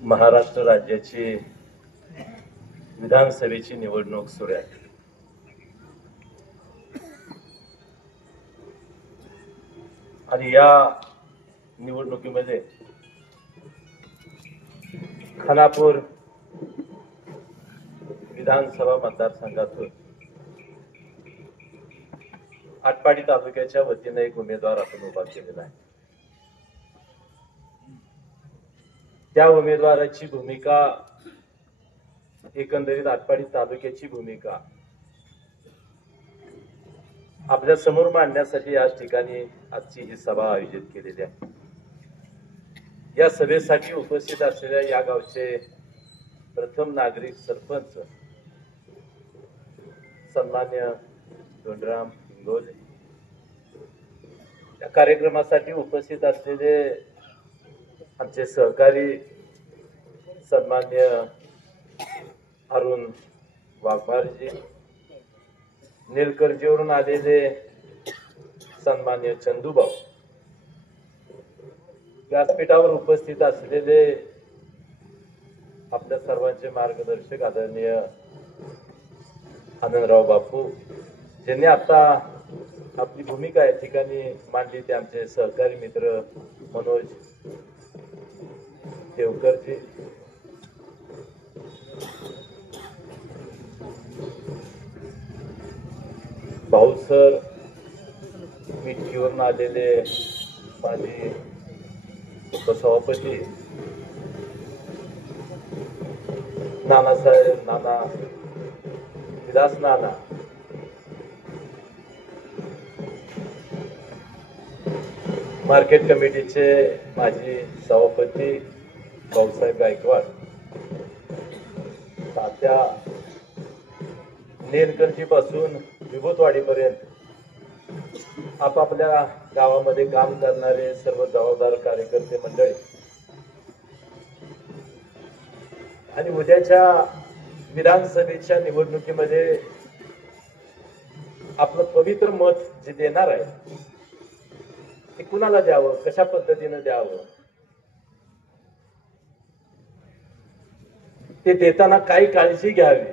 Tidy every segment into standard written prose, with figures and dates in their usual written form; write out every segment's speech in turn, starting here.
महाराष्ट्र राज्याची विधानसभेची निवडणूक सुरू आहे. आणि या निवडणुकीमध्ये खानापूर विधानसभा मतदारसंघातून आटपाडी तालुक्याच्या वतीने एक उमेदवार आपण उभा केलेला आहे. त्या उमेदवाराची भूमिका, एकंदरीत आटपाडी तालुक्याची भूमिका आपल्या समोर मांडण्यासाठी याच ठिकाणी आजची ही सभा आयोजित केलेली आहे. या सभेसाठी उपस्थित असलेल्या या गावचे प्रथम नागरिक सरपंच सन्मान्य धोंडराम हिंगोले, या कार्यक्रमासाठी उपस्थित असलेले आमचे सहकारी सन्मान्य अरुण वाघमारजी, निलकर्जीवरून आलेले सन्मान्य चंदूभाऊ, व्यासपीठावर उपस्थित असलेले आपल्या सर्वांचे मार्गदर्शक आदरणीय आनंदराव बापू, ज्यांनी आता आपली भूमिका या ठिकाणी मांडली, ते आमचे सहकारी मित्र मनोज देवकरजी, भाऊसर, मिठीवरून आलेले माजी उपसभापती नानासाहेब नाना विलास नाना, मार्केट कमिटीचे माजी सभापती भाऊसाहेब गायकवाड, तात्या नेरकरजी पासून विभूतवाडीपर्यंत आपापल्या गावामध्ये काम करणारे सर्व जबाबदार कार्यकर्ते मंडळी, आणि उद्याच्या विधानसभेच्या निवडणुकीमध्ये आपलं पवित्र मत जे देणार आहे ते कुणाला द्यावं, कशा पद्धतीनं द्यावं, ते देताना काय काळजी घ्यावी,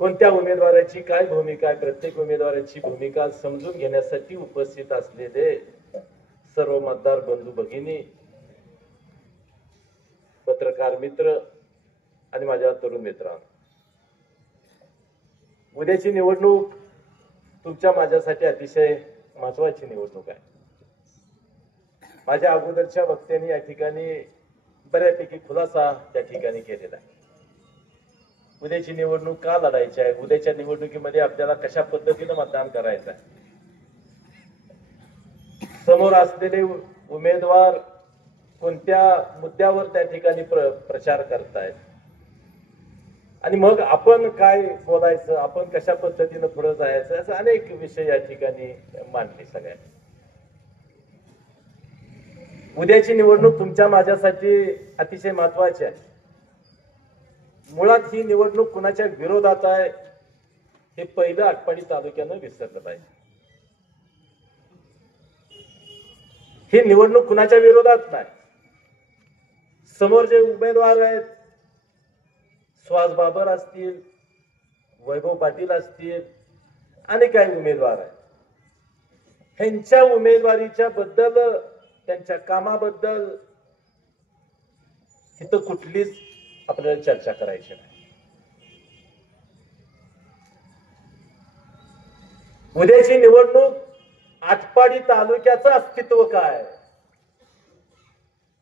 कोणत्या उमेदवाराची काय भूमिका आहे, प्रत्येक उमेदवाराची भूमिका समजून घेण्यासाठी उपस्थित असलेले सर्व मतदार बंधू भगिनी, पत्रकार मित्र आणि माझ्या तरुण मित्रांनो, उद्याची निवडणूक तुमच्या माझ्यासाठी अतिशय महत्वाची निवडणूक आहे. माझ्या अगोदरच्या वक्त्यांनी या ठिकाणी बऱ्यापैकी खुलासा त्या ठिकाणी केलेला आहे. उद्याची निवडणूक का लढायची आहे, उद्याच्या निवडणुकीमध्ये आपल्याला कशा पद्धतीनं मतदान करायचं आहे, समोर असलेले उमेदवार कोणत्या मुद्द्यावर त्या ठिकाणी प्रचार करतायत, आणि मग आपण काय बोलायचं, आपण कशा पद्धतीनं पुढे जायचं, असं अनेक विषय या ठिकाणी मांडले सगळ्यांनी. उद्याची निवडणूक तुमच्या माझ्यासाठी अतिशय महत्वाची आहे. मुळात ही निवडणूक कुणाच्या विरोधात आहे हे पहिलं आटपाडी तालुक्यानं विसरलं पाहिजे. ही निवडणूक कुणाच्या विरोधात नाही. समोर जे उमेदवार आहेत, सुहास बाबर असतील, वैभव पाटील असतील, आणि काही उमेदवार आहेत, ह्यांच्या उमेदवारीच्या बद्दल, त्यांच्या कामाबद्दल इथं कुठलीच आपल्याला चर्चा करायची नाही. उद्याची निवडणूक आटपाडी तालुक्याचं अस्तित्व काय,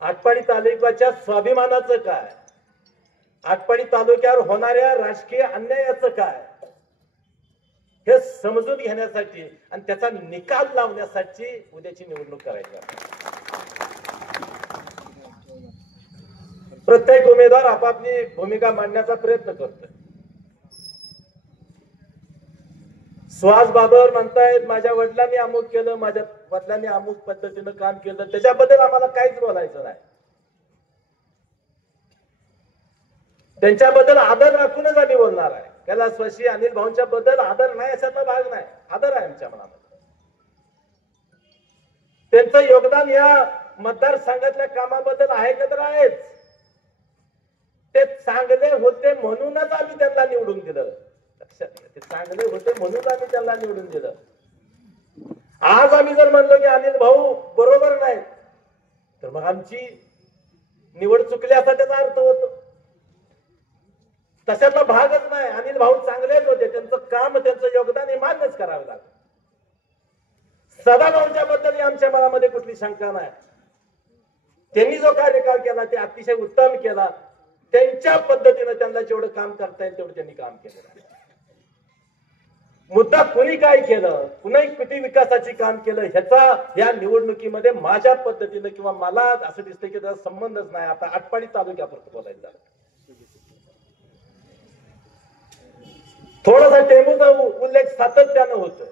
आटपाडी तालुक्याच्या स्वाभिमानाचं काय, आटपाडी तालुक्यावर होणाऱ्या राजकीय अन्यायाचं काय, हे समजून घेण्यासाठी आणि त्याचा निकाल लावण्यासाठी उद्याची निवडणूक करायची आहे. प्रत्येक उमेदवार आपापली भूमिका मांडण्याचा प्रयत्न करतोय. सुहास बाबर म्हणतायत माझ्या वडिलांनी अमुक केलं, माझ्या वडिलांनी अमुक पद्धतीनं काम केलं, त्याच्याबद्दल आम्हाला काहीच बोलायचं नाही. त्यांच्याबद्दल आदर राखूनच आम्ही बोलणार आहे. कैलासवासी अनिल भाऊंच्या बद्दल आदर नाही अशातला भाग नाही, आदर आहे आमच्या मनामध्ये. त्यांचं योगदान या मतदारसंघातल्या कामाबद्दल आहे का? तर आहेच. ते चांगले होते म्हणूनच आम्ही त्यांना निवडून दिलं. लक्षात घ्या, ते चांगले होते म्हणून आम्ही त्यांना निवडून दिलं. आज आम्ही जर म्हणलो की अनिल भाऊ बरोबर नाही, तर मग आमची निवड चुकली असा त्याचा अर्थ होतो. तशातला भागच नाही. अनिल भाऊ चांगलेच होते, त्यांचं काम, त्यांचं योगदान हे मान्यच करावं लागतं. सदाभाऊंच्या बद्दल आमच्या मनामध्ये कुठली शंका नाही. त्यांनी जो कार्यकाळ केला ते अतिशय उत्तम केला. त्यांच्या पद्धतीने त्यांना जेवढं काम करता येईल तेवढं त्यांनी काम केलं. मुद्दा कुणी काय केलं, कुणी किती विकासाची काम केलं, ह्याचा या निवडणुकीमध्ये माझ्या पद्धतीनं किंवा मला असं दिसतं की त्याचा संबंधच नाही. आता आटपाडी तालुक्यापुरतं बोलायचं झालं. थोडासा टेंबूचा उल्लेख सातत्यानं होतोय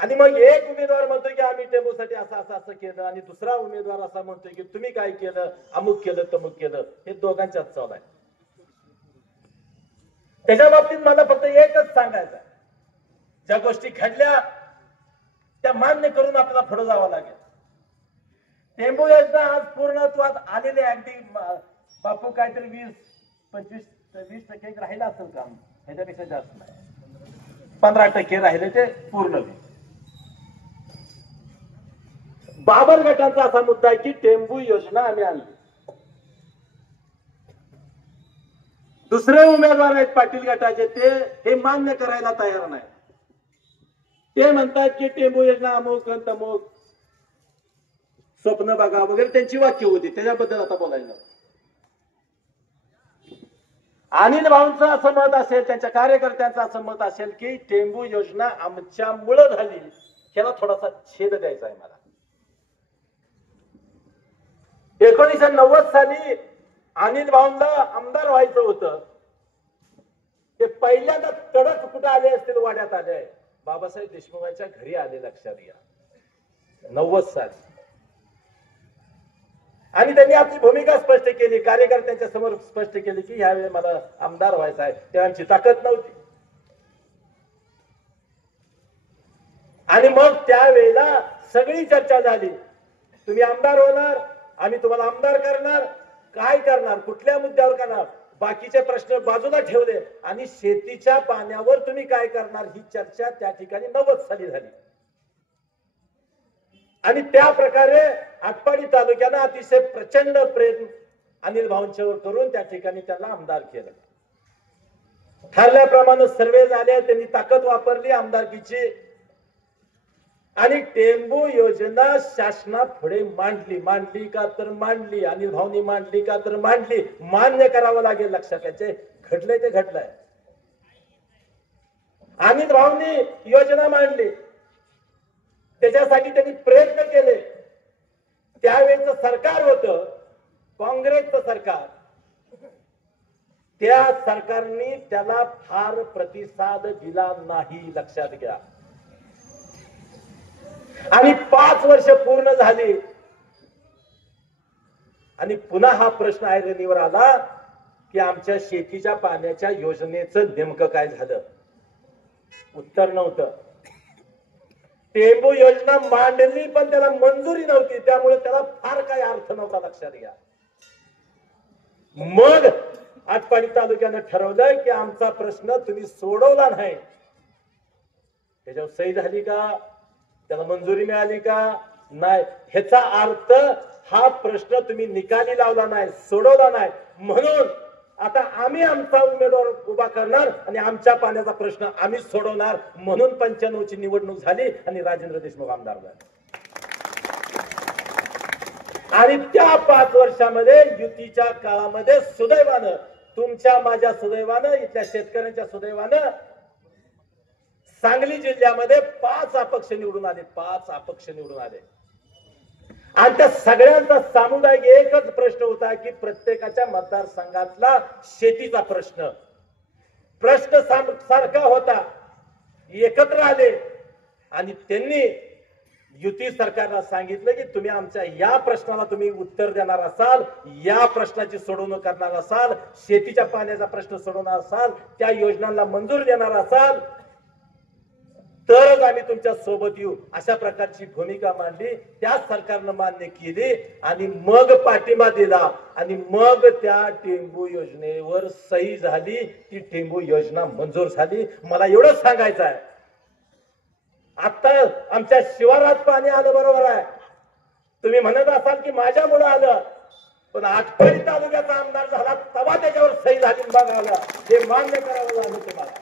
आणि मग एक उमेदवार म्हणतोय की आम्ही टेंबूसाठी असं केलं आणि दुसरा उमेदवार असा म्हणतोय की तुम्ही काय केलं, अमुक केलं तमुक केलं. हे दोघांच्यात चालू आहे. त्याच्या बाबतीत मला फक्त एकच सांगायचं, ज्या गोष्टी घडल्या त्या मान्य करून आपल्याला पुढे जावं लागेल. टेंबू योजना आज पूर्णत्वात आलेले अगदी बापू काहीतरी 20-25-20% राहिलं असेल काम, ह्याच्यापेक्षा जास्त नाही. 15% राहिले ते पूर्ण होईल. बाबर गटांचा असा मुद्दा आहे की टेंबू योजना आम्ही आणली. दुसरे उमेदवार आहेत पाटील गटाचे, ते हे मान्य करायला तयार नाही. ते म्हणतात की टेंबू योजना अमुक तमुक, स्वप्न बघा वगैरे त्यांची वाक्य होती. त्याच्याबद्दल आता बोलायला अनिल भाऊंचं असं मत असेल, त्यांच्या कार्यकर्त्यांचं असं मत असेल की टेंबू योजना आमच्यामुळे झाली, ह्याला थोडासा छेद द्यायचा आहे मला. 1990 साली अनिल भाऊंना आमदार व्हायचं होतं. ते पहिल्यांदा तडक कुठं आले असतील, वाड्यात आले, बाबासाहेब देशमुखांच्या घरी आले. लक्षात घ्या, 90 साली. आणि त्यांनी आपली भूमिका स्पष्ट केली, कार्यकर्त्यांच्या समोर स्पष्ट केली की ह्यावेळी मला आमदार व्हायचं आहे. त्यांची ताकद नव्हती. आणि मग त्यावेळेला सगळी चर्चा झाली, तुम्ही आमदार होणार, आम्ही तुम्हाला आमदार करणार, काय करणार, कुठल्या मुद्द्यावर करणार, बाकीचे प्रश्न बाजूला ठेवले आणि शेतीच्या पाण्यावर तुम्ही काय करणार ही चर्चा त्या ठिकाणी 90 साली झाली. आणि त्या प्रकारे आटपाडी तालुक्यानं अतिशय प्रचंड प्रयत्न अनिल भाऊंच्यावर करून त्या ठिकाणी त्यांना आमदार केलं. ठरल्याप्रमाणे सर्वे झाले, त्यांनी ताकद वापरली आमदारकीची आणि टेंबू योजना शासनापुढे मांडली का तर मांडली, अनिल भाऊंनी मांडली का तर मांडली, मान्य करावं लागेल. लक्षात घ्यायचे, घडलंय ते घडलंय. अनिल भाऊंनी योजना मांडली, त्याच्यासाठी त्यांनी प्रयत्न केले. त्यावेळेचं सरकार होतं काँग्रेसचं सरकार. त्या सरकारने त्याला फार प्रतिसाद दिला नाही. लक्षात घ्या. आणि 5 वर्ष पूर्ण झाली आणि पुन्हा हा प्रश्न ऐरणीवर आला की आमच्या शेतीच्या पाण्याच्या योजनेचं नेमकं काय झालं. उत्तर नव्हतं. टेंबू योजना मांडली पण त्याला मंजुरी नव्हती, त्यामुळे त्याला फार काही अर्थ नव्हता. लक्षात घ्या. मग आटपाडी तालुक्यानं ठरवलं की आमचा प्रश्न तुम्ही सोडवला नाही, त्याच्यावर सही झाली का, त्याला मंजुरी मिळाली का नाही, ह्याचा अर्थ हा प्रश्न तुम्ही निकाली लावला नाही, सोडवला नाही. म्हणून आता आम्ही आमचा उमेदवार उभा करणार आणि आमच्या पाण्याचा प्रश्न आम्ही सोडवणार. म्हणून 95 ची निवडणूक झाली आणि राजेंद्र देशमुख आमदार झाले. आणि त्या 5 वर्षामध्ये युतीच्या काळामध्ये सुदैवानं, तुमच्या माझ्या सुदैवानं, इथल्या शेतकऱ्यांच्या सुदैवानं सांगली जिल्ह्यामध्ये 5 अपक्ष निवडून आले. 5 अपक्ष निवडून आले. आणि त्या सगळ्यांचा सामुदायिक एकच प्रश्न होता की प्रत्येकाच्या मतदारसंघातला शेतीचा प्रश्न सारखा होता. एकत्र आले आणि त्यांनी युती सरकारला सांगितलं की तुम्ही आमच्या या प्रश्नाला तुम्ही उत्तर देणार असाल, या प्रश्नाची सोडवणूक करणार असाल, शेतीच्या पाण्याचा प्रश्न सोडवणार असाल, त्या योजनांना मंजूर देणार असाल तरच आम्ही तुमच्या सोबत येऊ अशा प्रकारची भूमिका मांडली. त्याच सरकारनं मान्य केली आणि मग पाठिंबा दिला आणि मग त्या टेंबू योजनेवर सही झाली. ती टेंबू योजना मंजूर झाली. मला एवढंच सांगायचं आहे, आता आमच्या शिवारात पाणी आलं बरोबर आहे. तुम्ही म्हणत असाल की माझ्यामुळे आलं, पण आटपाडी तालुक्याचा आमदार झाला तेव्हा त्याच्यावर सही झाली बघायला हे मान्य करावं लागलं तुम्हाला.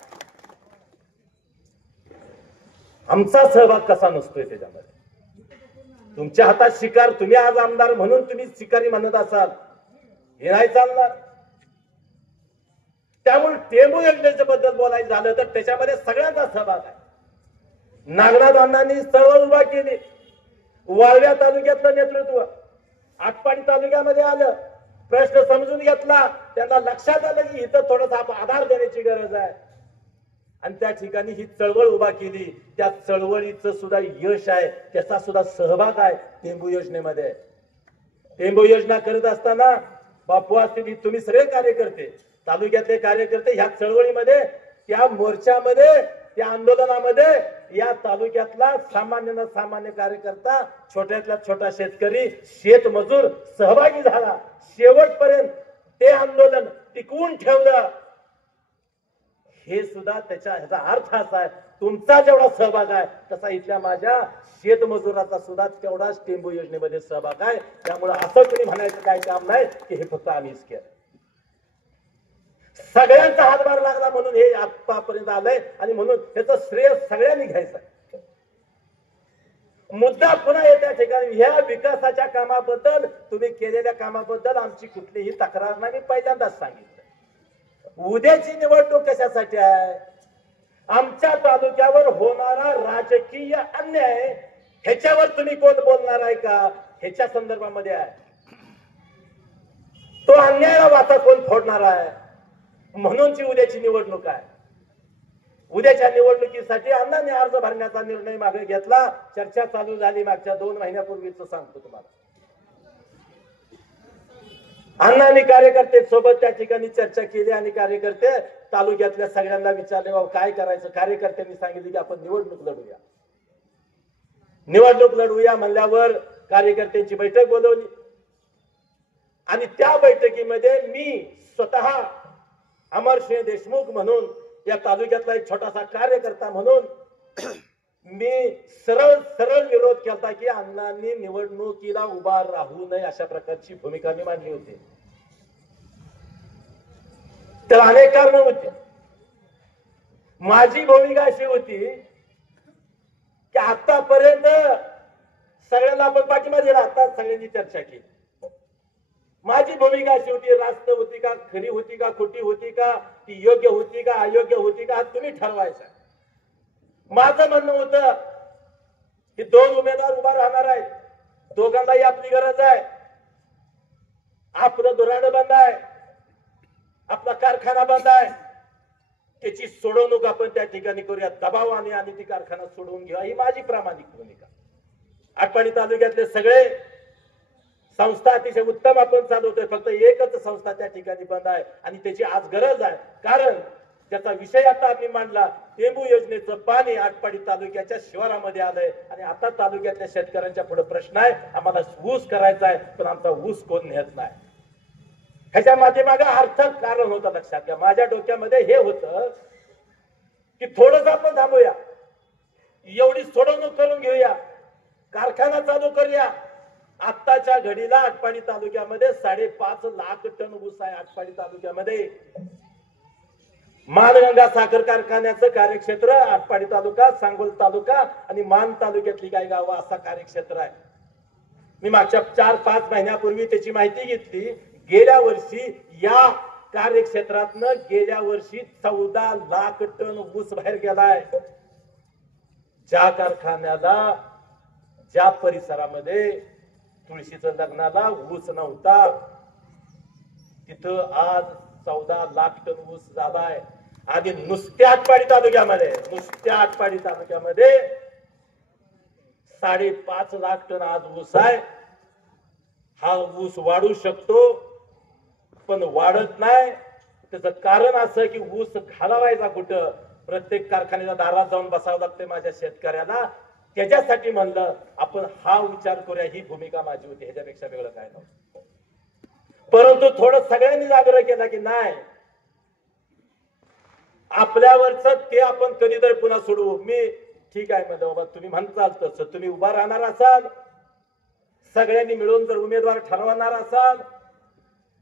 आमचा सहभाग कसा नसतोय त्याच्यामध्ये. तुमच्या हातात शिकार, तुम्ही आज आमदार म्हणून तुम्ही शिकारी म्हणत असाल, हे नाही चालणार. त्यामुळे टेंबू योजनेच्या बद्दल बोलायचं झालं तर त्याच्यामध्ये सगळ्यांचा सहभाग आहे. नागनाथ अण्णांनी चळवळ उभा केली. वाळव्या तालुक्यातलं नेतृत्व आटपाडी तालुक्यामध्ये आलं, प्रश्न समजून घेतला, त्यांना लक्षात आलं की इथं थोडासा आधार देण्याची गरज आहे आणि त्या ठिकाणी ही चळवळ उभा केली. त्या चळवळीचं सुद्धा यश आहे, त्याचा सुद्धा सहभाग आहे टेंबू योजनेमध्ये. टेंबू योजना करत असताना बापू असतील, तुम्ही सगळे कार्यकर्ते, तालुक्यातले कार्यकर्ते ह्या चळवळीमध्ये, त्या मोर्चामध्ये, त्या आंदोलनामध्ये या तालुक्यातला सामान्य सामान्य कार्यकर्ता, छोट्यातला छोटा शेतकरी, शेतमजूर सहभागी झाला. शेवटपर्यंत ते आंदोलन टिकवून ठेवलं. हे सुद्धा ह्याचा अर्थ असा आहे, तुमचा जेवढा सहभाग आहे तसा इथल्या माझ्या शेतमजुराचा सुद्धा तेवढाच टेंबू योजनेमध्ये सहभाग आहे. त्यामुळे असं तुम्ही म्हणायचं काय काम नाही की हे फक्त आम्हीच केलं. सगळ्यांचा हातभार लागला म्हणून हे आतापर्यंत आलंय आणि म्हणून त्याचं श्रेय सगळ्यांनी घ्यायचं. मुद्दा पुन्हा येत्या ठिकाणी ह्या विकासाच्या कामाबद्दल, तुम्ही केलेल्या कामाबद्दल आमची कुठलीही तक्रार नाही. मी पहिल्यांदाच सांगितलं, उद्याची निवडणूक कशासाठी आहे? आमच्या तालुक्यावर होणारा राजकीय अन्याय ह्याच्यावर तुम्ही कोण बोलणार आहे का? ह्याच्या संदर्भामध्ये आहे. तो अन्यायाला वाचा कोण फोडणार आहे? म्हणूनची उद्याची निवडणूक आहे. उद्याच्या निवडणुकीसाठी अण्णांनी अर्ज भरण्याचा निर्णय मागे घेतला. चर्चा चालू झाली मागच्या 2 महिन्यापूर्वीच सांगतो तुम्हाला. अण्णांनी कार्यकर्ते सोबत त्या ठिकाणी चर्चा केली आणि कार्यकर्ते तालुक्यातल्या सगळ्यांना विचारले, बाबा काय करायचं? कार्यकर्त्यांनी सांगितले की आपण निवडणूक लढूया. निवडणूक लढवूया म्हणल्यावर कार्यकर्त्यांची बैठक बोलवली आणि त्या बैठकीमध्ये मी स्वतः अमरसिंह देशमुख म्हणून, या तालुक्यातला एक छोटासा कार्यकर्ता म्हणून मी सरळ सरळ विरोध केला की अण्णांनी निवडणुकीला उभा राहू नये अशा प्रकारची भूमिका मी मांडली होती. त्याला अनेक कारण होती. माझी भूमिका अशी होती की आतापर्यंत सगळ्यांना आपण पाठिंबा दिला, आता सगळ्यांनी चर्चा केली. माझी भूमिका अशी होती, रास्त होती का, खरी होती का, खोटी होती का, ती योग्य होती का, अयोग्य होती का, तुम्ही ठरवायचं. माझं म्हणणं होतं की 2 उमेदवार उभा राहणार आहेत, दोघांनाही आपली गरज आहे. आपलं धोरण बंद आहे, आपला कारखाना बंद आहे, त्याची सोडवणूक आपण त्या ठिकाणी करूया, दबाव आणि ती कारखाना सोडवून घेऊया, ही माझी प्रामाणिक भूमिका. आटपाडी तालुक्यातले सगळे संस्था अतिशय उत्तम आपण चालवतोय, फक्त एकच संस्था त्या ठिकाणी बंद आहे आणि त्याची आज गरज आहे. कारण त्याचा विषय आता आम्ही मांडला, टेंबू योजनेचं पाणी आटपाडी तालुक्याच्या शिवारामध्ये आलंय आणि आता तालुक्यातल्या शेतकऱ्यांच्या पुढे प्रश्न आहे, आम्हाला ऊस करायचा आहे पण आमचा ऊस कोण नेत नाही. ह्याच्या मागे अर्थ कारण होतं, लक्षात घ्या. माझ्या डोक्यामध्ये हे होतं की थोडंसं आपण थांबूया, एवढी सोडवणूक करून घेऊया, कारखाना चालू करूया. आत्ताच्या घडीला आटपाडी तालुक्यामध्ये 5.5 लाख टन ऊस आहे. आटपाडी तालुक्यामध्ये मानगंगा साखर कारखान्याचं कार्यक्षेत्र आटपाडी तालुका, सांगोल तालुका आणि मान तालुक्यातली काही गावं असा कार्यक्षेत्र आहे. मी मागच्या 4-5 महिन्यापूर्वी त्याची माहिती घेतली. गेल्या वर्षी या कार्यक्षेत्रातनं गेल्या वर्षी 14 लाख टन ऊस बाहेर गेलाय. ज्या कारखान्याला, ज्या परिसरामध्ये तुळशीचं लग्नाला ऊस नव्हता, तिथं आज 14 लाख टन ऊस झालाय. आणि नुसत्या आटपाडी तालुक्यामध्ये 5.5 लाख टन आज ऊस आहे. हा ऊस वाढू शकतो पण वाढत नाही. त्याचं कारण असं की ऊस घालावायचा कुठं? प्रत्येक कारखान्याच्या दारात जाऊन बसावं लागते माझ्या शेतकऱ्याला, त्याच्यासाठी म्हणलं आपण हा विचार करूया, ही भूमिका माझी होती, ह्याच्यापेक्षा वेगळं काय नव्हतं. परंतु थोडं सगळ्यांनी आग्रह केला की नाही, आपल्यावरच ते आपण कधीतरी पुन्हा सोडवू. मी ठीक आहे म्हणलं, बाबा तुम्ही म्हणताल तसं, तुम्ही उभा राहणार असाल, सगळ्यांनी मिळून जर उमेदवार ठरवणार असाल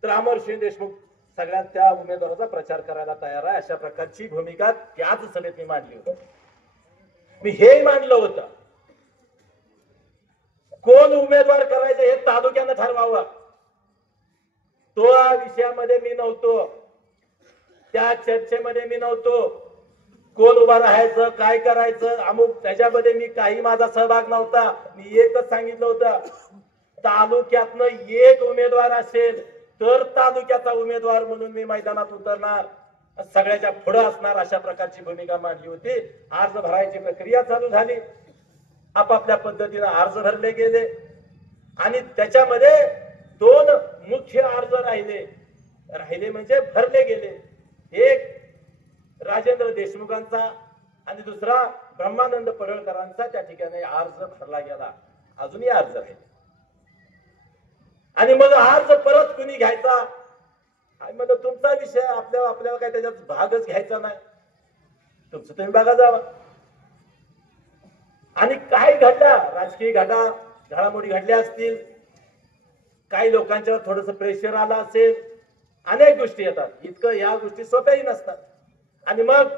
तर अमरसिंह देशमुख सगळ्यात त्या उमेदवाराचा प्रचार करायला तयार आहे, अशा प्रकारची भूमिका त्याच सभेत मी मांडली होती. मी हे मांडलं होतं, कोण उमेदवार करायचं हे तालुक्यानं ठरवावं. तो विषयामध्ये मी नव्हतो, त्या चर्चेमध्ये मी नव्हतो. कोण उभा राहायचं, काय करायचं, अमुक त्याच्यामध्ये मी काही माझा सहभाग नव्हता. मी एकच सांगितलं होतं, तालुक्यातनं एक उमेदवार असेल तर तालुक्याचा उमेदवार म्हणून मी मैदानात उतरणार, सगळ्याच्या पुढे असणार, अशा प्रकारची भूमिका मांडली होती. अर्ज भरायची प्रक्रिया चालू झाली, आपापल्या पद्धतीने अर्ज भरले गेले आणि त्याच्यामध्ये दोन मुख्य अर्ज राहिले म्हणजे भरले गेले. एक राजेंद्र देशमुखांचा आणि दुसरा ब्रह्मानंद पडळकरांचा त्या ठिकाणी अर्ज भरला गेला. अजूनही अर्ज आहे आणि मग अर्ज परत कुणी घ्यायचा, मग तुमचा विषय, आपल्याला काय त्याच्यात भागच घ्यायचा नाही, तुमचं तुम्ही बघा जावा. आणि काय घडला, राजकीय घडामोडी घडल्या असतील, काही लोकांच्यावर थोडस प्रेशर आलं असेल, अनेक गोष्टी येतात, इतकं या गोष्टी सोप्याही नसतात. आणि मग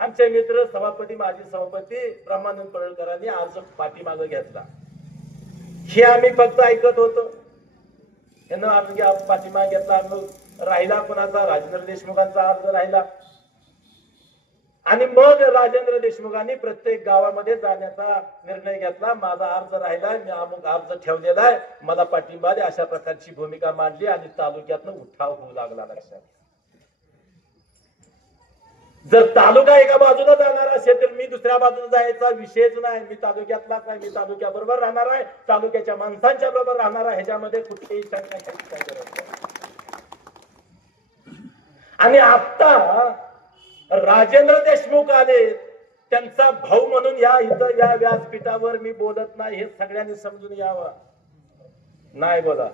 आमचे मित्र सभापती, माजी सभापती ब्रह्मानंद पडळकरांनी अर्ज पाठीमागे घेतला. हे आम्ही फक्त ऐकत होतो. यांना अर्ज पाठीमागे घेतला, राहिला कुणाचा, राजेंद्र देशमुखांचा अर्ज राहिला. आणि मग राजेंद्र देशमुखांनी प्रत्येक गावामध्ये जाण्याचा निर्णय घेतला. माझा अर्ज राहिलाय, मी अमुक अर्ज ठेवलेला आहे, मला पाठिंबा द्या, अशा प्रकारची भूमिका मांडली आणि तालुक्यातनं उठाव होऊ लागला. लक्षात, जर तालुका एका बाजूला जाणार असेल तर मी दुसऱ्या बाजूला जायचा विषयच नाही. मी तालुक्यातलाच आहे, मी तालुक्याबरोबर राहणार आहे, तालुक्याच्या माणसांच्या बरोबर राहणार आहे, ह्याच्यामध्ये कुठलीही शंका घ्यायची काय गरज नाही. आणि आता राजेंद्र देशमुख आले, त्यांचा भाऊ म्हणून या व्यासपीठावर मी बोलत नाही, हे सगळ्यांनी समजून यावं. नाही बोला,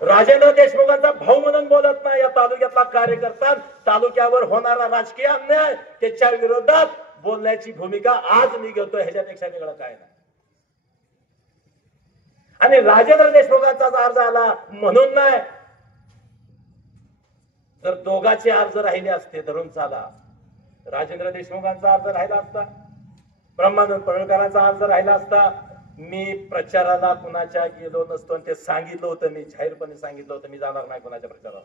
राजेंद्र देशमुखांचा भाऊ म्हणून बोलत नाही. या तालुक्यातला कार्यकर्ता, तालुक्यावर होणारा राजकीय अन्याय, त्याच्या विरोधात बोलण्याची भूमिका आज मी घेतोय, ह्याच्यापेक्षा वेगळं काय नाही. आणि राजेंद्र देशमुखांचा अर्ज आला म्हणून नाही, जर दोघांचे अर्ज राहिले असते धरून चाला, राजेंद्र देशमुखांचा अर्ज राहिला असता, ब्रह्मानंद पडळकरांचा अर्ज राहिला असता, मी प्रचाराला कुणाच्या गेलो नसतो. आणि ते सांगितलं होतं, मी जाहीरपणे सांगितलं होतं, मी जाणार नाही कुणाच्या प्रचाराला.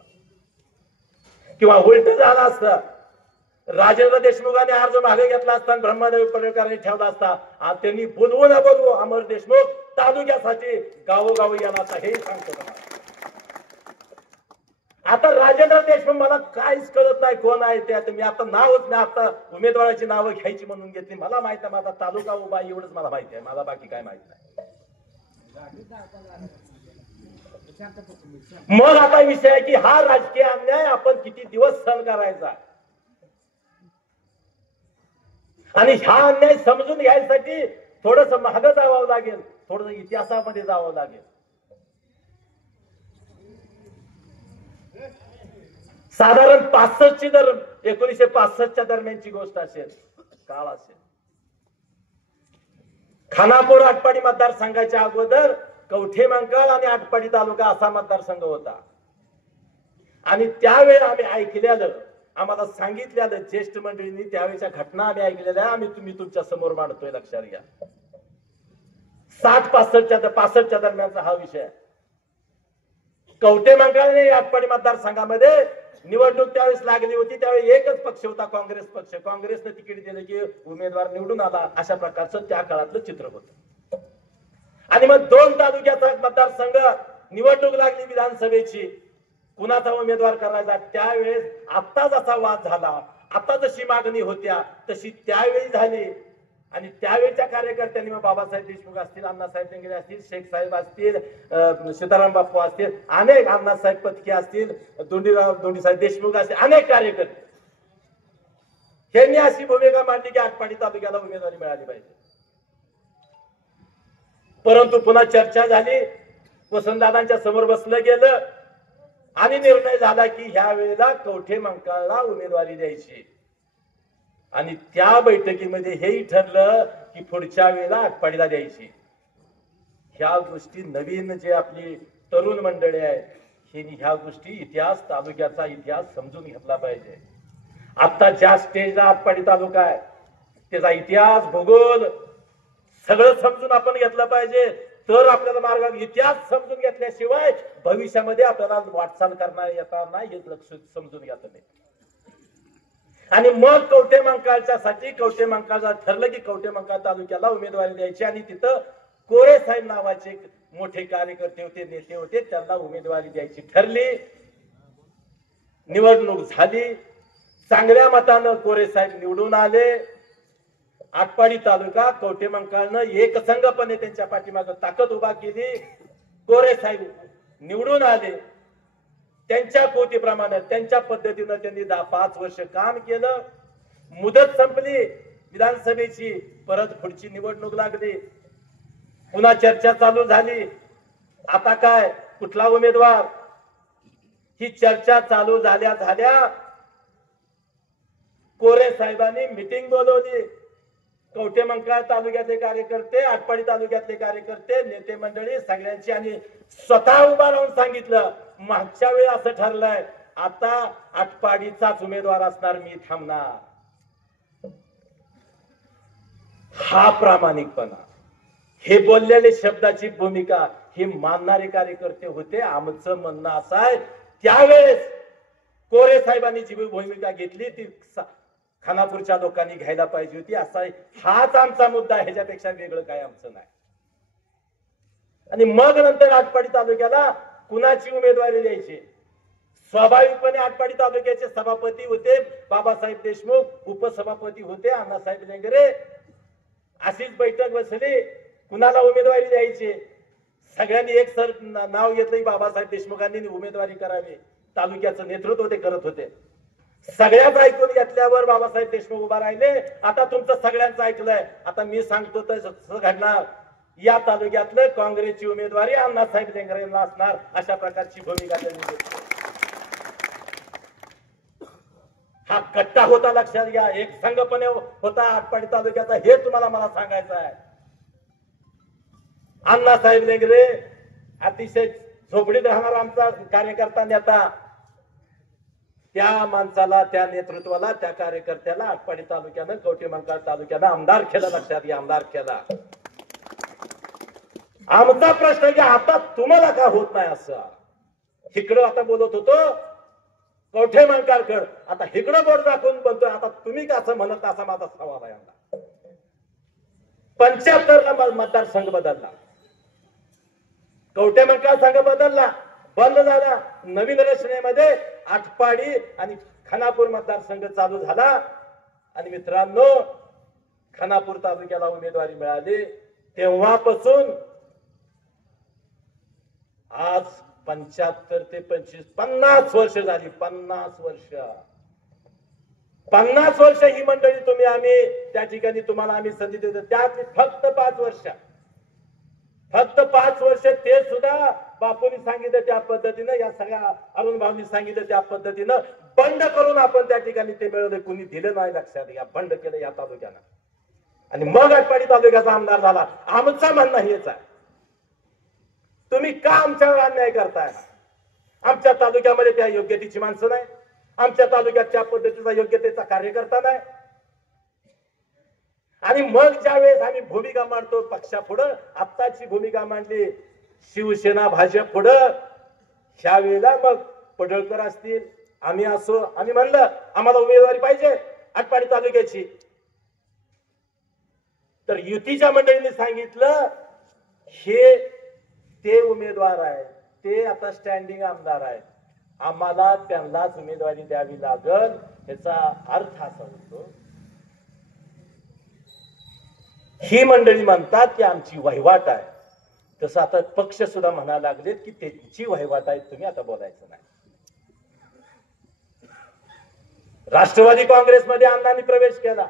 किंवा उलट झालं असतं, राजेंद्र देशमुखांनी अर्ज मागे घेतला असता, ब्रह्मादेव पडळकरांनी ठेवला असता, त्यांनी बोलवू ना बोलवू, अमर देशमुख तालुक्यासाठी गावोगावी येणार, हे सांगतो तुम्हाला. आता राजेंद्र देशमुख मला काहीच कळत नाही कोण आहे ते. आता मी आता नावच नाही, आता उमेदवाराची नावं घ्यायची म्हणून घेतली. मला माहित आहे माझा तालुका उभा, एवढंच मला माहिती आहे, मला बाकी काय माहित नाही. मग आता विषय आहे की हा राजकीय अन्याय आपण किती दिवस सहन करायचा, आणि हा अन्याय समजून घ्यायसाठी थोडस मागं जावं लागेल, थोडस इतिहासामध्ये जावं लागेल. साधारण 1965च्या दरम्यानची गोष्ट असेल, काळ असेल. खानापूर आटपाडी मतदारसंघाच्या अगोदर कवठे मंकाळ आणि आटपाडी तालुका असा मतदारसंघ होता. आणि त्यावेळी आम्ही ऐकलेलं, आम्हाला सांगितलेलं ज्येष्ठ मंडळींनी, त्यावेळेच्या घटना आम्ही ऐकलेल्या, तुम्ही तुमच्या समोर मांडतोय, लक्षात घ्या. 65च्या दरम्यानचा हा विषय. कवठे मंकाळ आणि आटपाडी मतदारसंघामध्ये निवडणूक त्यावेळेस लागली होती. त्यावेळी एकच पक्ष होता, काँग्रेस पक्ष. काँग्रेसने तिकीट दिलं की उमेदवार निवडून आला, अशा प्रकारचं त्या काळातलं चित्र होतं. आणि मग 2 तालुक्याचा मतदारसंघ निवडणूक लागली विधानसभेची, कुणाचा उमेदवार करायचा. त्यावेळेस आता जसा वाद झाला, आता जशी मागणी होत्या तशी त्यावेळी झाली. आणि त्यावेळच्या कार्यकर्त्यांनी, मग बाबासाहेब देशमुख असतील, अण्णासाहेब देंगडे असतील, शेख साहेब असतील, सीताराम बापू असतील, अनेक, अण्णासाहेब पत्के असतील, दोंडीसाहेब देशमुख असतील, अनेक कार्यकर्ते यांनी अशी भूमिका मांडली की आटपाडी तालुक्याला उमेदवारी मिळाली पाहिजे. परंतु पुन्हा चर्चा झाली, वसंतदादांच्या समोर बसलं गेलं आणि निर्णय झाला की ह्या वेळेला कवठे मंकाळला उमेदवारी द्यायची. आणि त्या बैठकीमध्ये हेही ठरलं की पुढच्या वेळेला आटपाडीला द्यायची. ह्या गोष्टी नवीन जे आपली तरुण मंडळी आहेत ह्या गोष्टी इतिहास, तालुक्याचा इतिहास समजून घेतला पाहिजे. आता ज्या स्टेजला आटपाडी तालुका आहे त्याचा इतिहास, भूगोल सगळं समजून आपण घेतलं पाहिजे. तर आपल्याला मार्ग, इतिहास समजून घेतल्याशिवाय भविष्यामध्ये आपल्याला वाटचाल करता येणार नाही हे लक्ष समजून घ्या तुम्ही. आणि मग कवठे मंकाळच्या साठी कवठे मंकाळला ठरलं की कवठे मंकाळ तालुक्याला उमेदवारी द्यायची. आणि तिथं कोरे साहेब नावाचे मोठे कार्यकर्ते होते, नेते होते, त्यांना उमेदवारी द्यायची ठरली. निवडणूक झाली, चांगल्या मतानं कोरे साहेब निवडून आले. आटपाडी तालुका कवठे मंकाळनं एकसंघपणे त्यांच्या पाठीमागे ताकद उभा केली. कोरे साहेब निवडून आले. त्यांच्या कृतीप्रमाणे त्यांच्या पद्धतीनं त्यांनी 5 वर्ष काम केलं. मुदत संपली विधानसभेची, परत पुढची निवडणूक लागली. पुन्हा चर्चा चालू झाली. आता काय, कुठला उमेदवार? ही चर्चा चालू झाल्या झाल्या कोरे साहेबांनी मीटिंग बोलवली. कवठे मंकाळ तालुक्यातले कार्यकर्ते, आटपाडी तालुक्यातले कार्यकर्ते, नेते मंडळी सगळ्यांची, आणि स्वतः उभा राहून सांगितलं मागच्या वेळी असं ठरलंय आता आटपाडीचाच उमेदवार असणार, मी थांबणार. हा प्रामाणिकपणा, हे बोललेले शब्दाची भूमिका हे मानणारे कार्यकर्ते होते. आमचं म्हणणं असं आहे त्यावेळेस कोरे साहेबांनी जी भूमिका घेतली ती खानापूरच्या लोकांनी घ्यायला पाहिजे होती. असा हाच आमचा मुद्दा आहे, ह्याच्यापेक्षा वेगळं काय आमचं नाही. आणि मग नंतर आटपाडी तालुक्याला कुणाची उमेदवारी द्यायची? स्वाभाविकपणे आटपाडी तालुक्याचे सभापती होते बाबासाहेब देशमुख, उपसभापती होते अण्णासाहेब लेंगरे. अशीच बैठक बसली, कुणाला उमेदवारी द्यायची? सगळ्यांनी एक सर नाव घेतलं, बाबासाहेब देशमुखांनी उमेदवारी करावी. तालुक्याचं नेतृत्व ते करत होते. सगळ्याच ऐकून घेतल्यावर बाबासाहेब देशमुख उभा राहिले. आता तुमचं सगळ्यांचं ऐकलंय, आता मी सांगतो तर घडणार. या तालुक्यातलं काँग्रेसची उमेदवारी अण्णासाहेब लेंगरेंना असणार, अशा प्रकारची भूमिका त्यांनी घेतली. हा कट्टा होता, लक्षात घ्या. एक संघपणे होता आटपाडी तालुक्याचा, हे तुम्हाला मला सांगायचं आहे. अण्णासाहेब लेंगरे अतिशय झोपडीत राहणारा आमचा कार्यकर्ता नेता, त्या माणसाला, त्या नेतृत्वाला, त्या कार्यकर्त्याला आटपाडी तालुक्यानं, कवठे मंकाळ तालुक्यानं आमदार केलं. लक्षात घ्या, आमदार केला. आमचा प्रश्न की आता तुम्हाला का होत नाही असं? इकडं आता बोलत होतो कवठे मंकाळकड, आता इकडं बोट दाखवून बोलतोय. आता तुम्ही का असं म्हणत, असा माझा सवाल आहे. 75ला मतदारसंघ बदलला, कवठे मंकाळ संघ बदलला, बंद झाला. नवीन रचनेमध्ये आटपाडी आणि खानापूर मतदारसंघ चालू झाला. आणि मित्रांनो, खानापूर तालुक्याला उमेदवारी मिळाली. तेव्हापासून आज 75 ते 25 50 वर्ष झाली. 50 वर्ष ही मंडळी तुम्ही, आम्ही त्या ठिकाणी तुम्हाला आम्ही संधी देतो. त्यात फक्त 5 वर्ष ते सुद्धा बापूंनी सांगितलं त्या पद्धतीनं, या सगळ्या अरुण भाऊंनी सांगितलं त्या पद्धतीनं बंड करून आपण त्या ठिकाणी ते मिळवले. कुणी दिलं नाही, लक्षात घ्या. बंड केलं या तालुक्यानं. आणि मग आटपाडी तालुक्याचा आमदार झाला. आमचं म्हणणं हेच आहे, तुम्ही का आमच्यावर अन्याय करताय? आमच्या तालुक्यामध्ये त्या योग्यतेची माणसं नाही, आमच्या तालुक्यात त्या पद्धतीचा योग्यतेचा कार्यकर्ता नाही. आणि मग ज्या वेळेस आम्ही भूमिका मांडतो पक्षापुढं, आत्ताची भूमिका मांडली शिवसेना भाजप पुढं, ह्या वेळेला मग पडळकर असतील, आम्ही असो, आम्ही म्हणलं आम्हाला उमेदवारी पाहिजे आटपाडी तालुक्याची. तर युतीच्या मंडळींनी सांगितलं हे ते उमेदवार आहेत, ते आता स्टँडिंग आमदार आहेत, आम्हाला त्यांनाच उमेदवारी द्यावी लागल. याचा अर्थ असा होतो, ही मंडळी म्हणतात की आमची वहिवाट आहे. तसं आता पक्ष सुद्धा म्हणायला लागलेत की त्यांची वहिवाट आहे, तुम्ही आता बोलायचं नाही. राष्ट्रवादी काँग्रेसमध्ये अण्णांनी प्रवेश केला,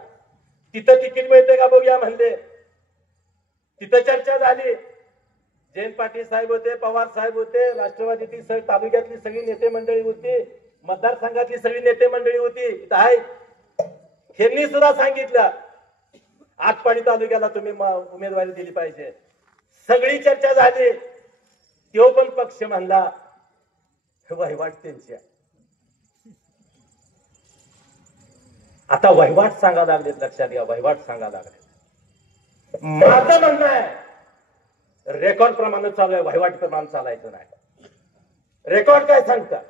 तिथं तिकीट मिळते का बघूया म्हणले, तिथं चर्चा झाली. जयंत पाटील साहेब होते, पवार साहेब होते, राष्ट्रवादीची तालुक्यातली सगळी नेते मंडळी होती, मतदारसंघातली सगळी नेते मंडळी होती. ह्यांनी सुद्धा सांगितलं आटपाडी तालुक्याला तुम्ही उमेदवारी दिली पाहिजे. सगळी चर्चा झाली. तो पण पक्ष म्हणला वहिवाट त्यांची. आता वहिवाट सांगा लागलेत, लक्षात घ्या, वहिवाट सांगा लागले. माझं म्हणणं आहे रेकॉर्ड प्रमाणे चालू आहे, वहिवाट प्रमाणे चालायचं नाही. रेकॉर्ड काय सांगतात?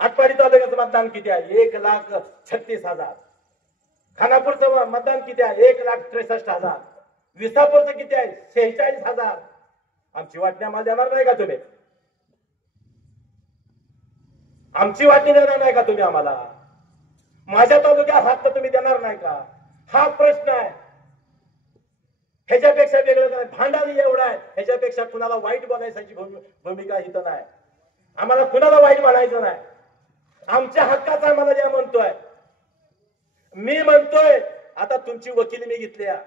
आटपाडी तालुक्याचं मतदान किती आहे? 1,36,000. खानापूरचं मतदान किती आहे? 1,63,000. विसापूरचं किती आहे? 46,000. आमची वाटणी आम्हाला देणार नाही का तुम्ही? आमची वाटणी देणार नाही का तुम्ही आम्हाला? माझ्या तालुक्यात हक्क तुम्ही देणार नाही का? हा प्रश्न आहे. ह्याच्यापेक्षा वेगळं काय? भांडारी एवढा आहे, ह्याच्यापेक्षा कुणाला वाईट बोलायची भूमिका इथं नाही. आम्हाला कुणाला वाईट म्हणायचं नाही. आमच्या हक्काचा आम्हाला द्या म्हणतोय. मी म्हणतोय आता तुमची वकिली मी घेतल्या,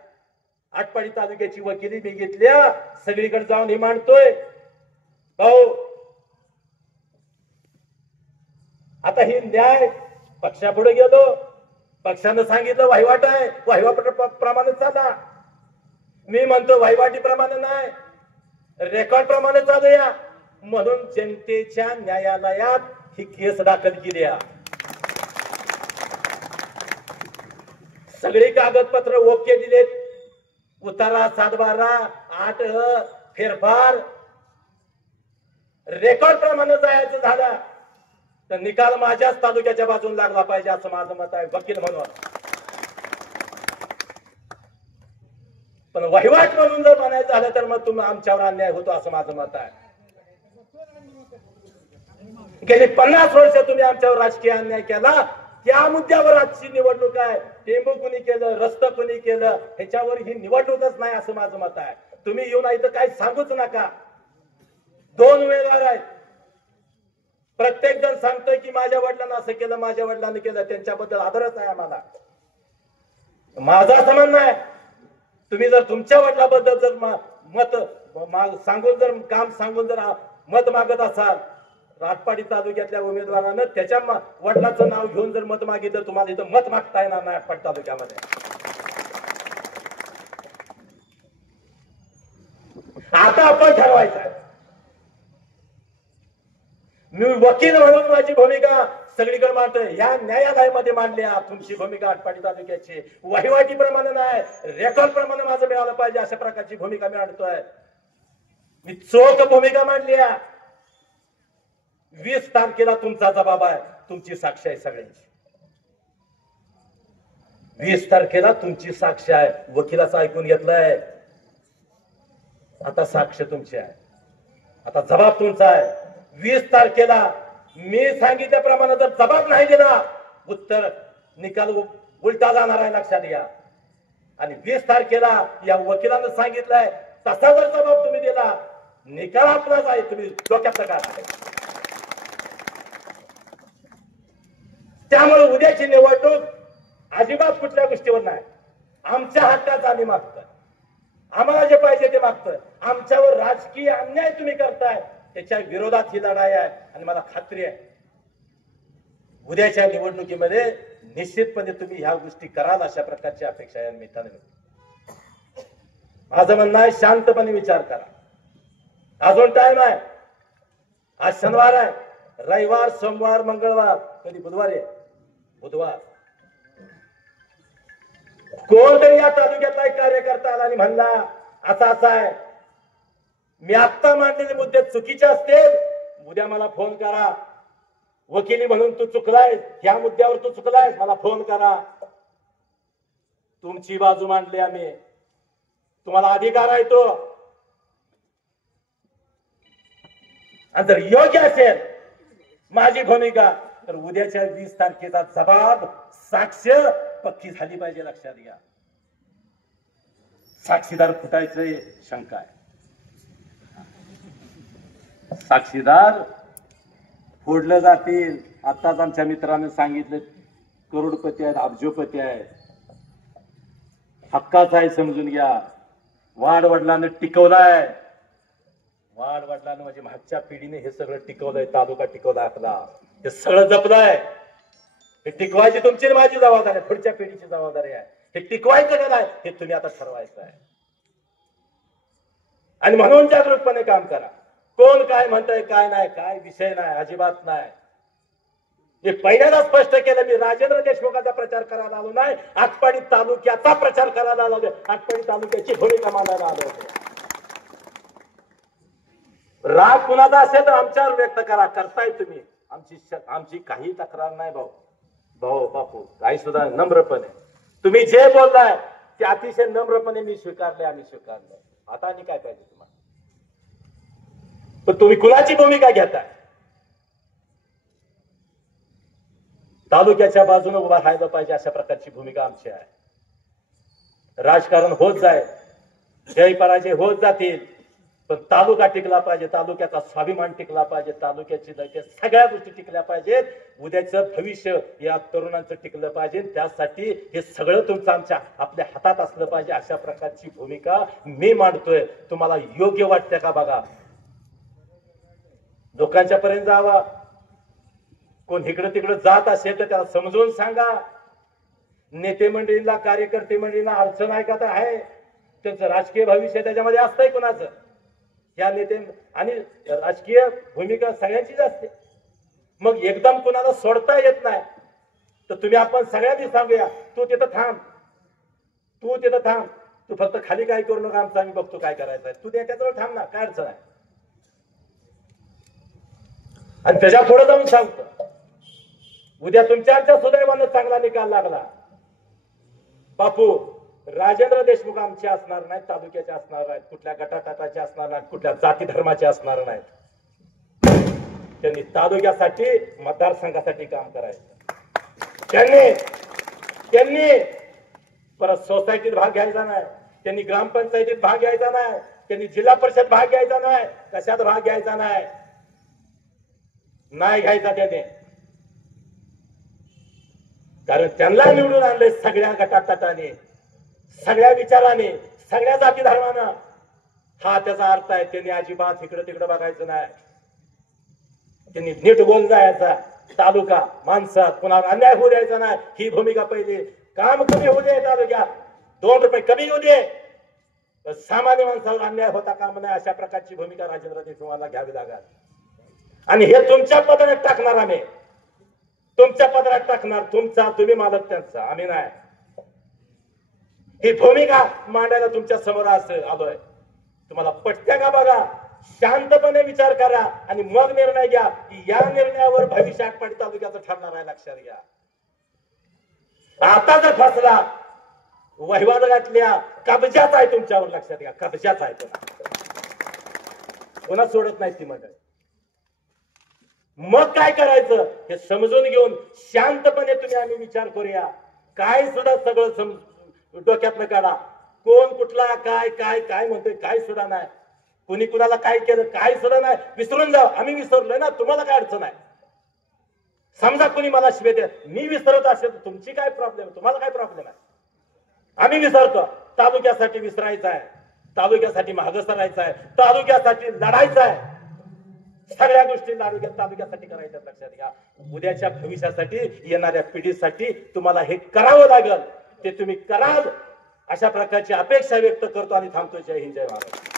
आटपाडी तालुक्याची वकिली मी घेतल्या, सगळीकडे जाऊन ही मांडतोय. भाऊ आता ही न्याय पक्षापुढे गेलो, पक्षानं सांगितलं वहिवाट आहे, वहिवाट प्रमाणे चाला. मी म्हणतो वहिवाटी प्रमाणे नाही, रेकॉर्ड प्रमाणे चालूया. म्हणून जनतेच्या न्यायालयात ही केस दाखल केली. सगळी कागदपत्र ओके दिलेत. उतारा 7/12 8 फेरफार रेकॉर्ड प्रमाणे जायचं झालं तर निकाल माझ्याच तालुक्याच्या बाजून लागला पाहिजे असं माझं मत आहे वकील म्हणून. पण वहिवाट म्हणून जर म्हणायचं झालं तर मग तुम्ही आमच्यावर अन्याय होतो असं माझं मत आहे. गेली 50 वर्ष तुम्ही आमच्यावर राजकीय अन्याय केला. त्या मुद्द्यावर आजची निवडणूक आहे. टेंबू कुणी केलं, रस्ता कुणी केलं, ह्याच्यावर ही निवडणूकच नाही असं माझं मत आहे. तुम्ही येऊन इथं काही सांगूच नका. 2 उमेदवार आहेत. प्रत्येक जण सांगतोय की माझ्या वडिलांना असं केलं, माझ्या वडिलांनी केलं, त्यांच्याबद्दल आदरच आहे आम्हाला. माझं असं म्हणणं आहे तुम्ही जर तुमच्या वडिलाबद्दल जर मत सांगून जर काम सांगून जर मत मागत असाल, आटपाडी तालुक्यातल्या उमेदवारानं त्याच्या वडिलाचं नाव घेऊन जर मत मागितलं, तुम्हाला इथं मत मागता येणार नाही आटपाडी तालुक्यामध्ये. आता आपण ठरवायचं आहे. मी वकील म्हणून माझी भूमिका सगळीकडे मांडतोय. या न्यायालयामध्ये मांडल्या तुमची भूमिका आटपाडी तालुक्याची. वहिवाटी प्रमाणे नाही, रेकॉर्ड प्रमाणे माझं मिळालं पाहिजे अशा प्रकारची भूमिका मी मांडतोय. मी चोख भूमिका मांडली. 20 तारखेला तुमचा जबाब आहे, तुमची साक्ष आहे सगळ्यांची. 20 तारखेला तुमची साक्ष आहे. वकिलाचं ऐकून घेतलंय, आता साक्ष तुमची आहे, आता जबाब तुमचा आहे. 20 तारखेला मी सांगितल्याप्रमाणे जर जबाब नाही दिला, उत्तर निकाल उलटा जाणार आहे, लक्षात घ्या. आणि 20 तारखेला या वकिलानं सांगितलंय तसा जर जबाब तुम्ही दिला, निकाल आपलाच आहे. तुम्ही डोक्यात काय आहे. त्यामुळे उद्याची निवडणूक अजिबात कुठल्या गोष्टीवर नाही. आमच्या हक्काचा आम्ही मागतोय, आम्हाला जे पाहिजे ते मागतोय. आमच्यावर राजकीय अन्याय तुम्ही करताय, त्याच्या विरोधात ही लढाई आहे. आणि मला खात्री आहे उद्याच्या निवडणुकीमध्ये निश्चितपणे तुम्ही ह्या गोष्टी कराल अशा प्रकारची अपेक्षा आहे. मित्रांनो, माझं म्हणणं आहे शांतपणे विचार करा. अजून टाइम आहे. आज शनिवार आहे, रविवार, सोमवार, मंगळवार, कधी बुधवार आहे, बुधवार. कोणतरी या तालुक्यातला एक कार्यकर्ता आला आणि म्हणला असा असा आहे, मी आत्ता मांडलेले मुद्दे चुकीचे असतील, उद्या मला फोन करा. वकिली म्हणून तू चुकलायस, ह्या मुद्द्यावर तू चुकलायस, मला फोन करा. तुमची बाजू मांडली आम्ही, तुम्हाला अधिकार आहे तो. आणि जर योग्य असेल माझी भूमिका, तर उद्याच्या 20 तारखेचा जबाब साक्ष पक्की झाली पाहिजे, लक्षात घ्या. साक्षीदार फुटायचे शंका आहे. साक्षीदार फोडले जातील. आताच आमच्या मित्रांनी सांगितलं करोडपती आहेत, अब्जोपती आहेत. हक्काचा आहे, समजून घ्या. वाड वडिलांना टिकवलाय. वाड वडिलांना म्हणजे मागच्या पिढीने हे सगळं टिकवलंय. तालुका टिकवला आपला, हे सगळं जपलंय. हे टिकवायची तुमची आणि माझी जबाबदारी आहे, पुढच्या पिढीची जबाबदारी आहे. हे टिकवायचं का नाही हे तुम्ही आता ठरवायचं आहे. आणि म्हणून जागृतपणे काम करा. कोण काय म्हणतंय काय नाही, काय विषय नाही, अजिबात नाही. हे पहिल्यांदा स्पष्ट केलं. मी राजेंद्र देशमुखाचा प्रचार करायला आलो नाही, आटपाडी तालुक्याचा प्रचार करायला आलो. आटपाडी तालुक्याची भूमिका मांडायला आलो होतो. राग कुणाचा असेल तर आमच्यावर व्यक्त करा, करताय तुम्ही. आमची काही तक्रार नाही भाऊ बापू, काही सुद्धा नम्रपणे तुम्ही जे बोलताय ते अतिशय नम्रपणे मी स्वीकारले, आम्ही स्वीकारलं. आता आणि काय पाहिजे तुम्हाला? पण तुम्ही कुणाची भूमिका घेताय? तालुक्याच्या बाजूने उभा राहायला पाहिजे अशा प्रकारची भूमिका आमची आहे. राजकारण होत जाईल, जय पराजय होत जातील, पण तालुका टिकला पाहिजे, तालुक्याचा स्वाभिमान टिकला पाहिजे, तालुक्याची सगळ्या गोष्टी टिकल्या पाहिजेत. उद्याचं भविष्य या तरुणांचं टिकलं पाहिजे. त्यासाठी हे सगळं तुमचं आमच्या आपल्या हातात असलं पाहिजे. अशा प्रकारची भूमिका मी मांडतोय. तुम्हाला योग्य वाटते का बघा. लोकांच्या पर्यंत जावा. कोण इकडं तिकडं जात असेल तर त्याला समजून सांगा. नेते मंडळींना, कार्यकर्ते मंडळींना अडचण आहे का? तर आहे. त्यांचं राजकीय भविष्य त्याच्यामध्ये असतंय कुणाचं. या नेते आणि राजकीय भूमिका सगळ्यांचीच असते. मग एकदम कुणाला सोडता येत नाही तर तुम्ही आपण सगळ्यांनी सांगूया, तू तिथं थांब, तू तिथं थांब, तू फक्त खाली काय करू नका, आमचं आम्ही बघतो काय करायचं आहे, तू त्याच्याजवळ थांब ना, काय अडचण आहे. आणि त्याच्या पुढे जाऊन सांगतो, उद्या तुमच्या सुदैवानं चांगला निकाल लागला, बापू राजेंद्र देशमुख आमचे असणार नाहीत, तालुक्याचे असणार नाहीत, कुठल्या गटाटाटाचे असणार नाहीत, कुठल्या जाती धर्माचे असणार नाहीत. त्यांनी तालुक्यासाठी, मतदारसंघासाठी काम करायचं. त्यांनी परत सोसायटीत भाग घ्यायचा नाही, त्यांनी ग्रामपंचायतीत भाग घ्यायचा नाही, त्यांनी जिल्हा परिषद भाग घ्यायचा नाही, कशात भाग घ्यायचा नाही घ्यायचा त्याने. कारण त्यांना निवडून आणले सगळ्या गटातटाने, सगळ्या विचाराने, सगळ्या जाती धर्मानं. हा त्याचा अर्थ आहे. त्यांनी अजिबात इकडं तिकडं बघायचं नाही. त्यांनी नीट बोल जायचा. तालुका माणसात कुणावर अन्याय होऊ द्यायचा नाही, ही भूमिका पहिली. काम कमी होऊ दे तालुक्यात, 2 रुपये कमी होऊ दे, सामान्य माणसावर अन्याय होता काम नाही, अशा प्रकारची भूमिका राजेंद्र देशमुखाला घ्यावी लागेल. आणि हे तुमच्या पदरात टाकणार, आम्ही तुमच्या पदरात टाकणार. तुम्ही मालक त्यांचा, आम्ही नाही. ही भूमिका मांडायला तुमच्या समोर आलोय. तुम्हाला पटत्या का बघा, शांतपणे विचार करा आणि मग निर्णय घ्या की या निर्णयावर भविष्य आटपाडी तालुक्याचं ठरणार आहे. लक्षात घ्या. आता जर फसला, वहिवाटातल्या कब्जाच आहे तुमच्यावर. लक्षात घ्या, कब्जाच आहे. कोणा सोडत नाही ती मंडळी. मग काय करायचं हे समजून घेऊन शांतपणे तुम्ही आम्ही विचार करूया. काय सुद्धा सगळं डोक्यातनं काढा. कोण कुठला काय काय काय म्हणतोय काय सुद्धा नाही. कुणी कुणाला काय केलं काय सुद्धा नाही. विसरून जाऊ. आम्ही विसरलोय ना, तुम्हाला काय अडचण आहे? समजा कुणी मला शिवे दे, मी विसरत असेल तर तुमची काय प्रॉब्लेम आहे? तुम्हाला काय प्रॉब्लेम आहे? आम्ही विसरतो. तालुक्यासाठी विसरायचं आहे, तालुक्यासाठी मागं सरायचं आहे, तालुक्यासाठी लढायचं आहे. सगळ्या गोष्टी तालुक्यासाठी करायच्या. लक्षात घ्या, उद्याच्या भविष्यासाठी, येणाऱ्या पिढीसाठी तुम्हाला हे करावं लागेल. ते तुम्ही कराल अशा प्रकारची अपेक्षा व्यक्त करतो आणि थांबतो. जय हिंद, जय महाराष्ट्र.